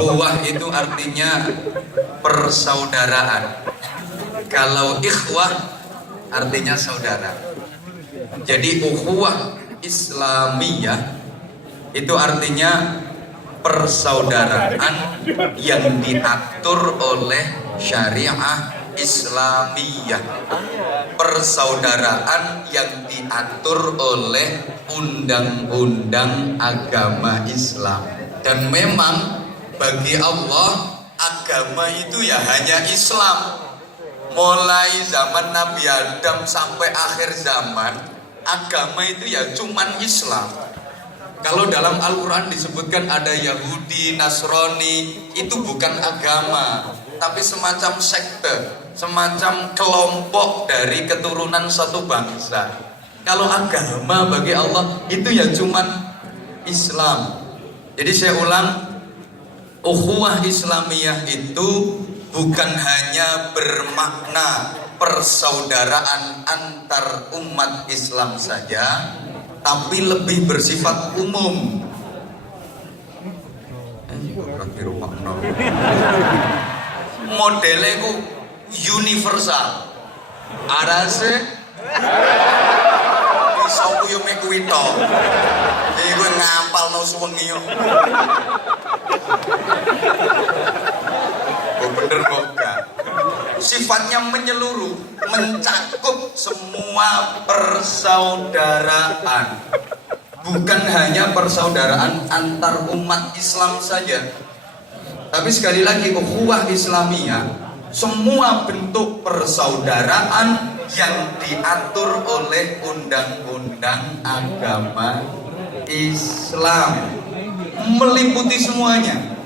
Ukhuwah itu artinya persaudaraan. Kalau ikhwah artinya saudara. Jadi ukhuwah Islamiyah itu artinya persaudaraan yang diatur oleh syariah Islamiyah. Persaudaraan yang diatur oleh undang-undang agama Islam. Dan memang bagi Allah agama itu ya hanya Islam. Mulai zaman Nabi Adam sampai akhir zaman, agama itu ya cuman Islam. Kalau dalam Al-Quran disebutkan ada Yahudi, Nasrani, itu bukan agama, tapi semacam sekte, semacam kelompok dari keturunan satu bangsa. Kalau agama bagi Allah itu ya cuman Islam. Jadi saya ulang, ukhuwah Islamiyah itu bukan hanya bermakna persaudaraan antar umat Islam saja, tapi lebih bersifat umum. Modelnya itu universal. Arase iso kuwi mek kuwi to. Iki kowe ngapalno suwengi yo. Bener kok enggak. Sifatnya menyeluruh, mencakup semua persaudaraan. Bukan hanya persaudaraan antar umat Islam saja, tapi sekali lagi ukhuwah Islamiyah, semua bentuk persaudaraan yang diatur oleh undang-undang agama Islam, meliputi semuanya.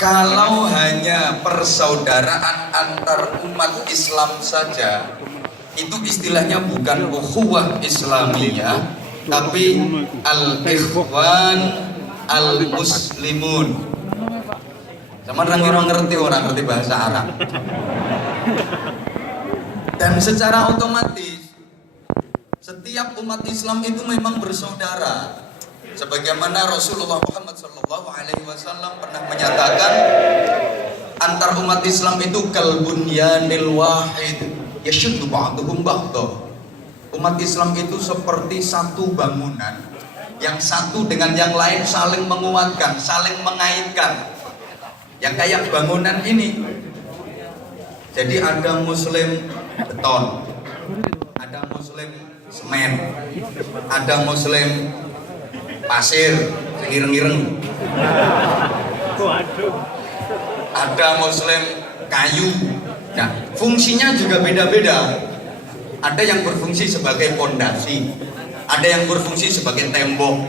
Kalau hanya persaudaraan antar umat Islam saja, itu istilahnya bukan ukhuwah Islamiyah, tapi al-ikhwan al-muslimun. Sama orang ngerti bahasa Arab. Dan secara otomatis setiap umat Islam itu memang bersaudara. Sebagaimana Rasulullah Muhammad SAW pernah menyatakan, antar umat Islam itu kalbunyanil wahid yashuddu ba'duhum ba'dah. Umat Islam itu seperti satu bangunan yang satu dengan yang lain saling menguatkan, saling mengaitkan. Yang kayak bangunan ini. Jadi ada muslim beton, ada muslim semen, ada muslim pasir, ngireng-ngireng. Ada muslim kayu. Nah, fungsinya juga beda-beda. Ada yang berfungsi sebagai pondasi, ada yang berfungsi sebagai tembok,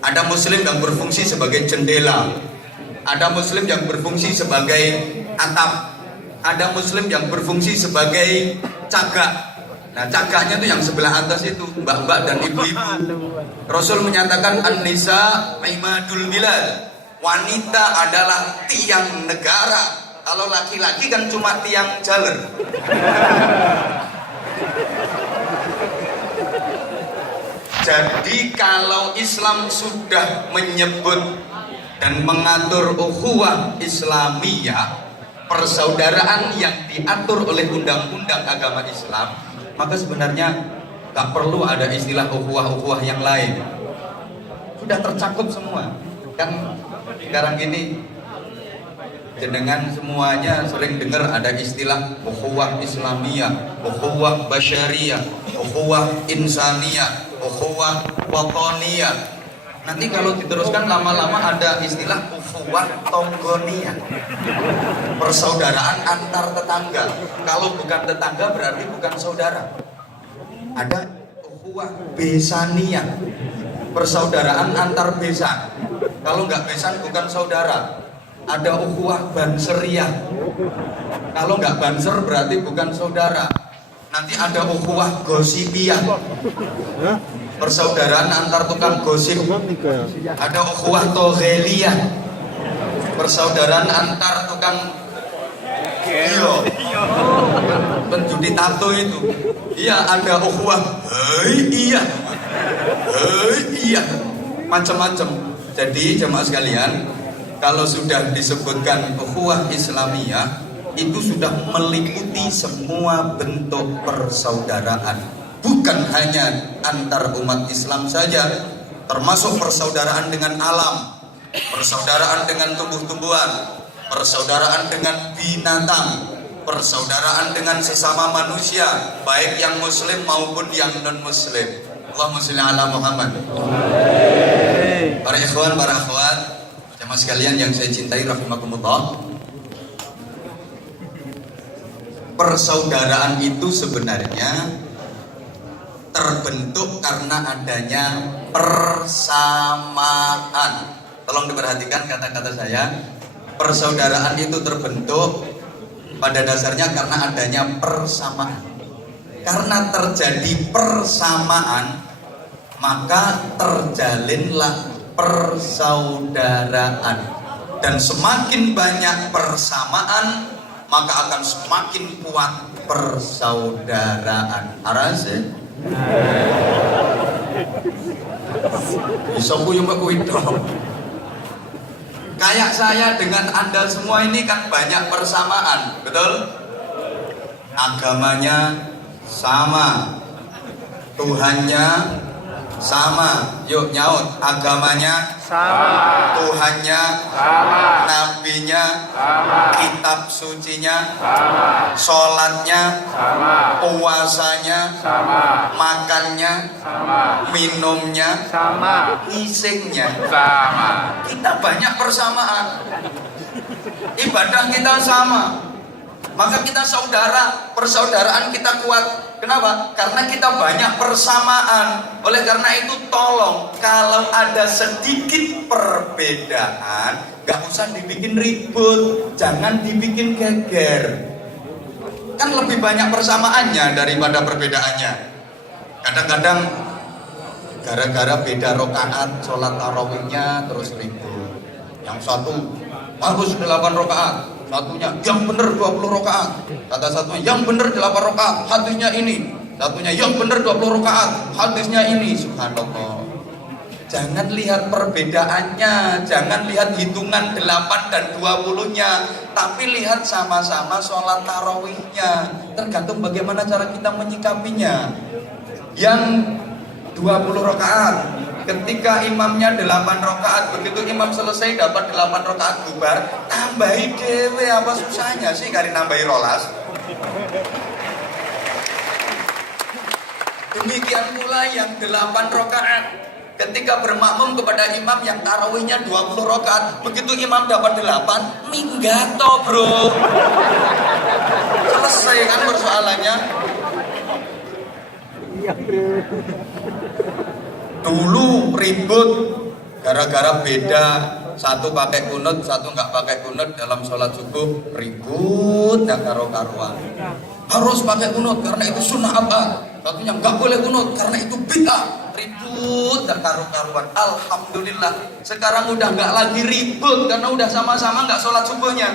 ada muslim yang berfungsi sebagai jendela, ada muslim yang berfungsi sebagai atap, ada muslim yang berfungsi sebagai cagak. Nah, cagaknya itu yang sebelah atas itu, mbak-mbak dan ibu-ibu. Rasul menyatakan an-nisa imadul bilad. Wanita adalah tiang negara. Kalau laki-laki kan cuma tiang jalan. Jadi kalau Islam sudah menyebut dan mengatur ukhuwah Islamiyah, persaudaraan yang diatur oleh undang-undang agama Islam, maka sebenarnya tak perlu ada istilah ukhuwah-ukhuwah yang lain. Sudah tercakup semua. Kan sekarang ini jenengan semuanya sering dengar ada istilah ukhuwah Islamiyah, ukhuwah basyariyah, ukhuwah insaniyah, ukhuwah wataniyah. Nanti kalau diteruskan lama-lama ada istilah ukhuwah tonggoniyah, persaudaraan antar tetangga. Kalau bukan tetangga berarti bukan saudara. Ada ukhuwah besaniyah, persaudaraan antar besan. Kalau nggak besan bukan saudara. Ada ukhuwah banseriyah. Kalau nggak banser berarti bukan saudara. Nanti ada ukhuwah gosipiyah, persaudaraan antar tukang gosip. Ada ukhuwah togheliyah, persaudaraan antar tukang penjudi tato itu. Iya, ada ukhuwah iya, macam-macam. Jadi jemaah sekalian, kalau sudah disebutkan ukhuwah Islamiyah, itu sudah meliputi semua bentuk persaudaraan. Bukan hanya antar umat Islam saja, termasuk persaudaraan dengan alam, persaudaraan dengan tumbuh-tumbuhan, persaudaraan dengan binatang, persaudaraan dengan sesama manusia, baik yang muslim maupun yang non-muslim. Allahumma sholli ala Muhammad. Para ikhwan, para akhwat, jemaah sekalian yang saya cintai rahimakumullah. Persaudaraan itu sebenarnya terbentuk karena adanya persamaan. Tolong diperhatikan kata-kata saya. Persaudaraan itu terbentuk pada dasarnya karena adanya persamaan. Karena terjadi persamaan, maka terjalinlah persaudaraan. Dan semakin banyak persamaan, maka akan semakin kuat persaudaraan. Arase? Bisa kuyung ke kuidong. Kayak saya dengan Anda semua ini kan banyak persamaan, betul? Agamanya sama, Tuhannya sama. Yuk nyaut, agamanya sama, Tuhannya sama, nabinya sama, kitab sucinya sama, sholatnya sama, puasanya sama, makannya sama, minumnya sama, isingnya sama. Kita banyak persamaan, ibadah kita sama, maka kita saudara, persaudaraan kita kuat. Kenapa? Karena kita banyak persamaan. Oleh karena itu tolong, kalau ada sedikit perbedaan, gak usah dibikin ribut, jangan dibikin geger. Kan lebih banyak persamaannya daripada perbedaannya. Kadang-kadang gara-gara beda rokaat sholat tarawihnya terus ribut. Yang satu harus 8 rokaat, satunya yang benar 20 rakaat, kata satunya yang benar 8 rakaat, hadisnya ini, satunya yang benar 20 rakaat, hadisnya ini. Subhanallah. Jangan lihat perbedaannya, jangan lihat hitungan 8 dan 20-nya, tapi lihat sama-sama sholat tarawihnya. Tergantung bagaimana cara kita menyikapinya. Yang 20 rakaat, ketika imamnya 8 rakaat, begitu imam selesai dapat 8 rakaat bubar, tambahi dewe, apa susahnya sih kali nambahi rolas. Demikian pula yang 8 rakaat, ketika bermakmum kepada imam yang tarawihnya 20 rakaat, begitu imam dapat 8, minggato bro, selesai kan persoalannya. Dulu ribut gara-gara beda, satu pakai kunut, satu nggak pakai kunut dalam sholat subuh, ribut dan karu-karuan. Harus pakai kunut karena itu sunnah apa? Satunya nggak boleh kunut karena itu bid'ah, ribut dan karu-karuan. Alhamdulillah sekarang udah nggak lagi ribut karena udah sama-sama nggak sholat subuhnya.